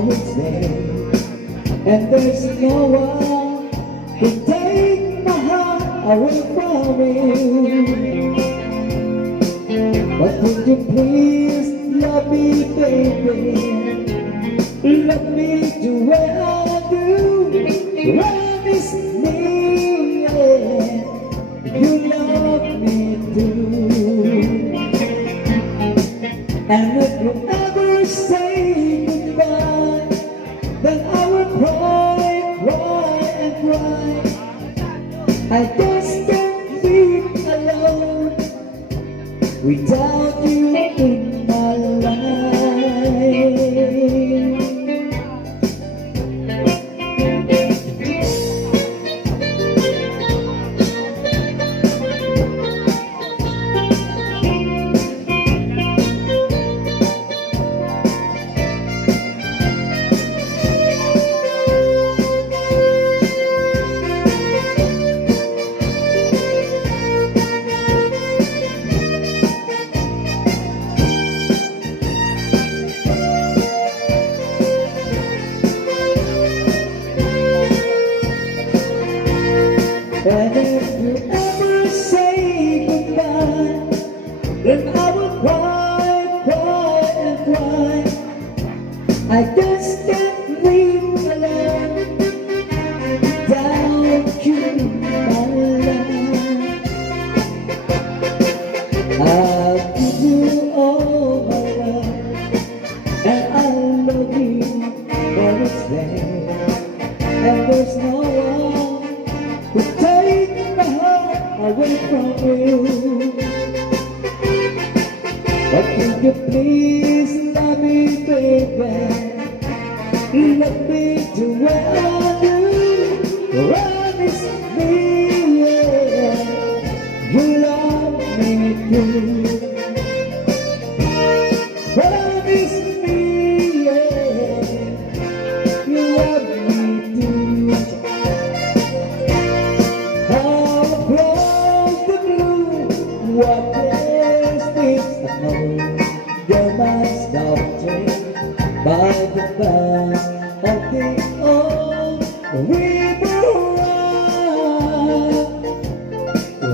always there, and there's no one to take my heart away from you. But would you please love me, baby? Love me the way I do. Promise me, yeah, you love me too. And if you ever say goodbye, then I will cry, cry and cry. I just can't live alone without you in my life. And if you ever say goodbye, then I will cry, cry and cry. I just can't live alone without you in my life. I'll give you all my love, and I love you when it's there, and there's no one who take my heart away from you. But could you please love me, baby? Love me the way I do. Promise me, yeah, you love me too. Promise me, yeah, you love me too. Across the blue, what is this? I know you're my sculpture by the banks of the old river run,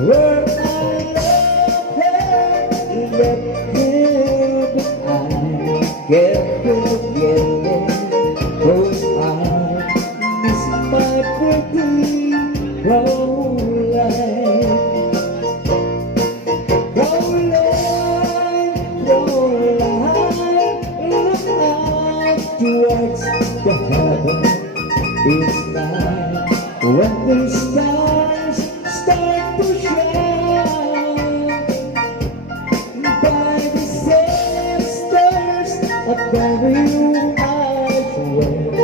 where I love her, left here, but I can't forget it. 'Cause I miss my pretty Caroline, Caroline, Caroline, look out towards the heaven. It's night when the stars start to shine. By the same stars of the real eyes, where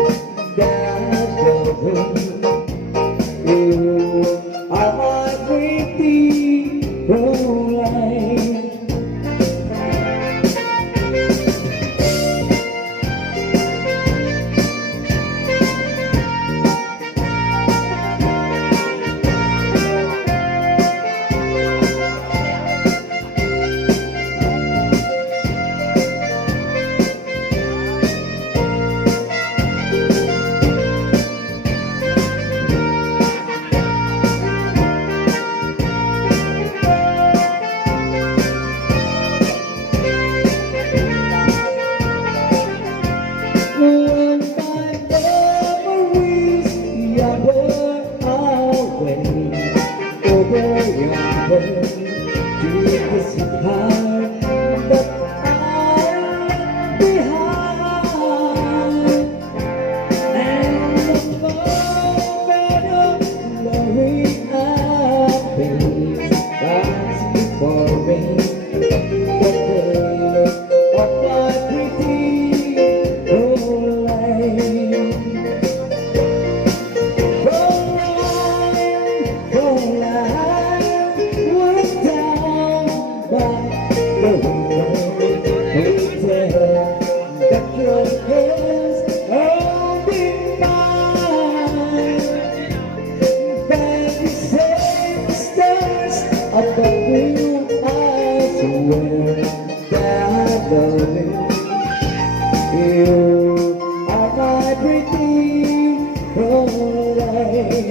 that going. You are my pretty Caroline. So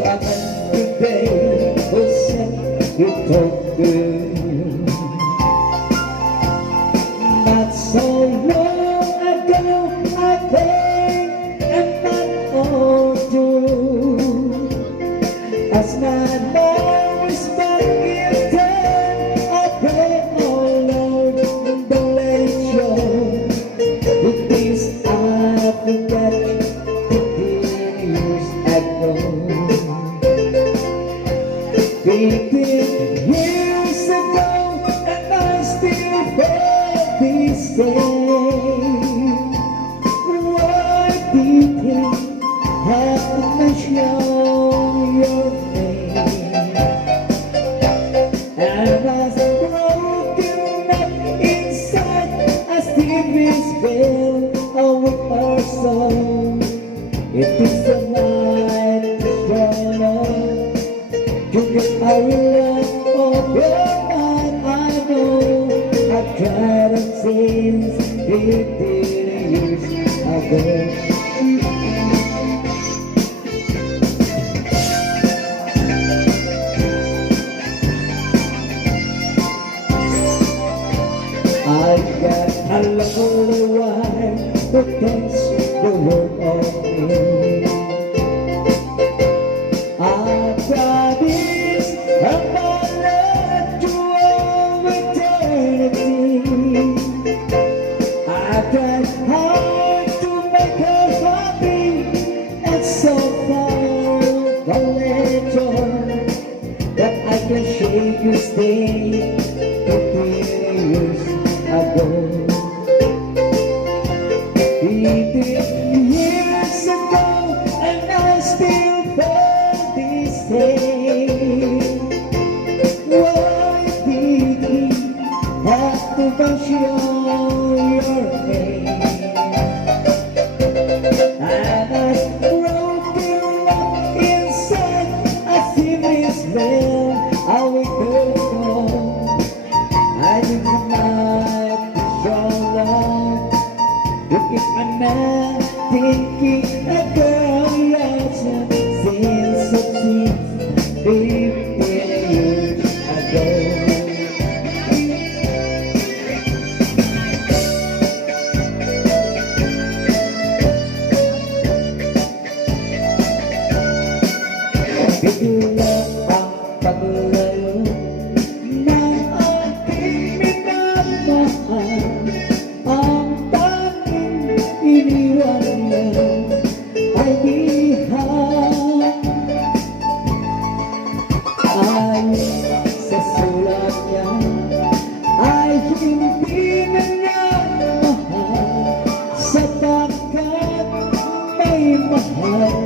I met today who said you talk good. Not so long ago I think I'm not all true. As my love is back in turn, I pray, oh Lord, don't let it show. With this I forget 15 years ago. 15 years ago, and I still feel this way. Why did you have to show your face? And as broken up inside, I still feel with our soul. It is a night to shine on. You get a love of your mind. I know I've tried it since 15 years ago. I got a lovely wife who thinks the world of me. I promise I'm gonna let you all eternity. I tried hard to make her happy, and so far from nature that I can shake you stay 15 years ago. 15 years ago, and I still feel this way. Why did he have to mention your name? And I was broken up inside, I see this man, I will go home. I did not so long. Look at my man, thinking a girl loves him since 15 years ago. Bigla ang paglayo ng aking minamahal. Ang tanging iniwan niya ay bihag. Ayon sa sulat niya ay hindi na niya mahal, sapagkat may mahal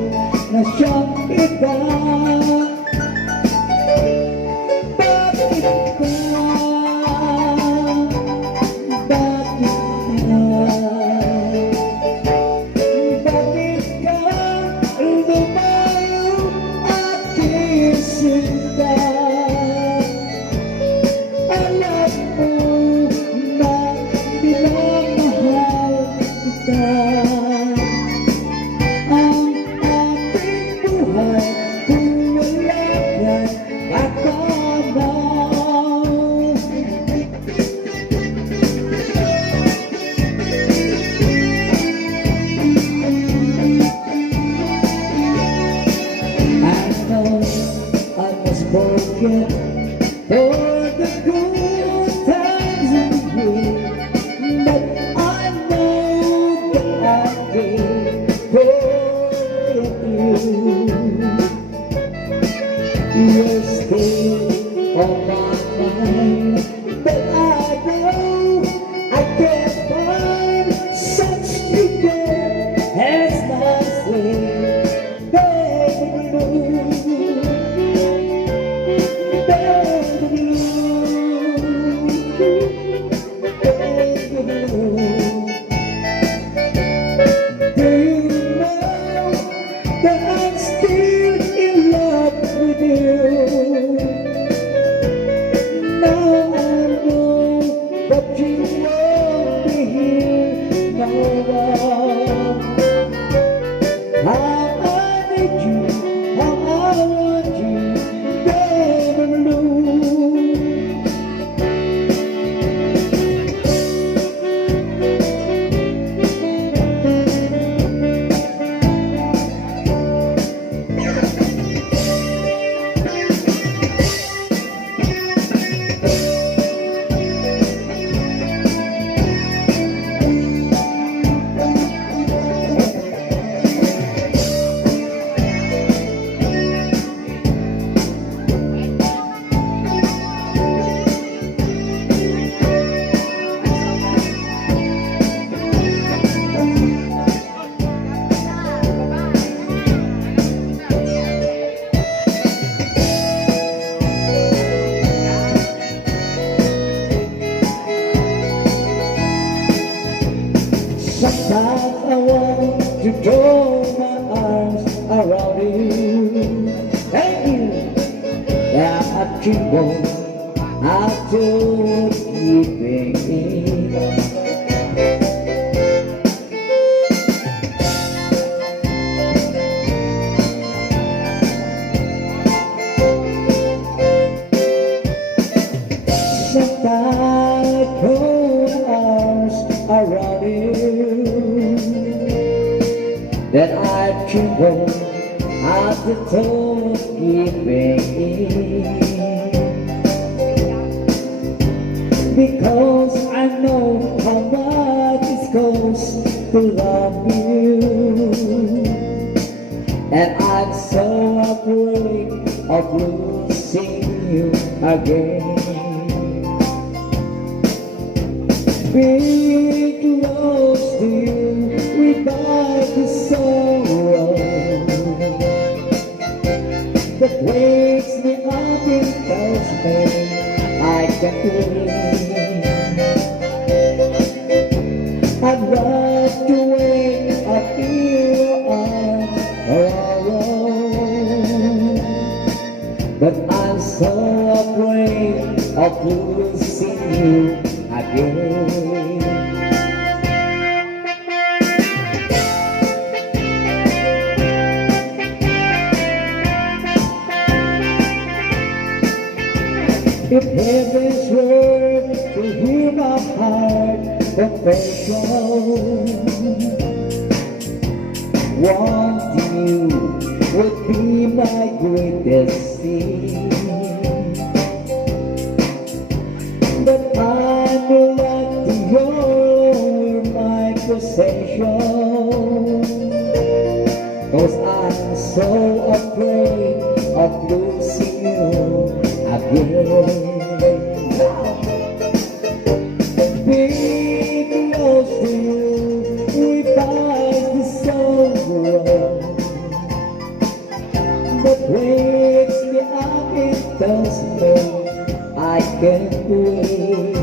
na siyang iba. Bakit ba? Bakit ka lumayo aking sinta? Alam mo na minamahal kita. Ang ating buhay kung wala ka't akala. I know I must forget for the good times with you, but I know that I can't forget you. You're still on my mind, but I know I can't find such people as my slave. Baby blue, baby blue, baby blue. Do you know that I'm still in love with you? Now I know that you won't be here no more. throw my arms around you. Thank you. That I tremble after keeping it. Sometimes I throw my arms around you. That I tremble at the thought of giving in. Because I know how much it costs to love you. And I'm so afraid of losing you again. Being close to you without the sorrow that wakes me up and tells me I can't wait. I'd love to wake up in your arms alone, but I'm so afraid of losing you again. If heaven's word to hear my heart confession, wanting you would be my greatest sin. But I'm letting your my possession, 'cause I'm so afraid of losing you again. Being close to you without the sorrow that wakes me up, it tells me I can't wait.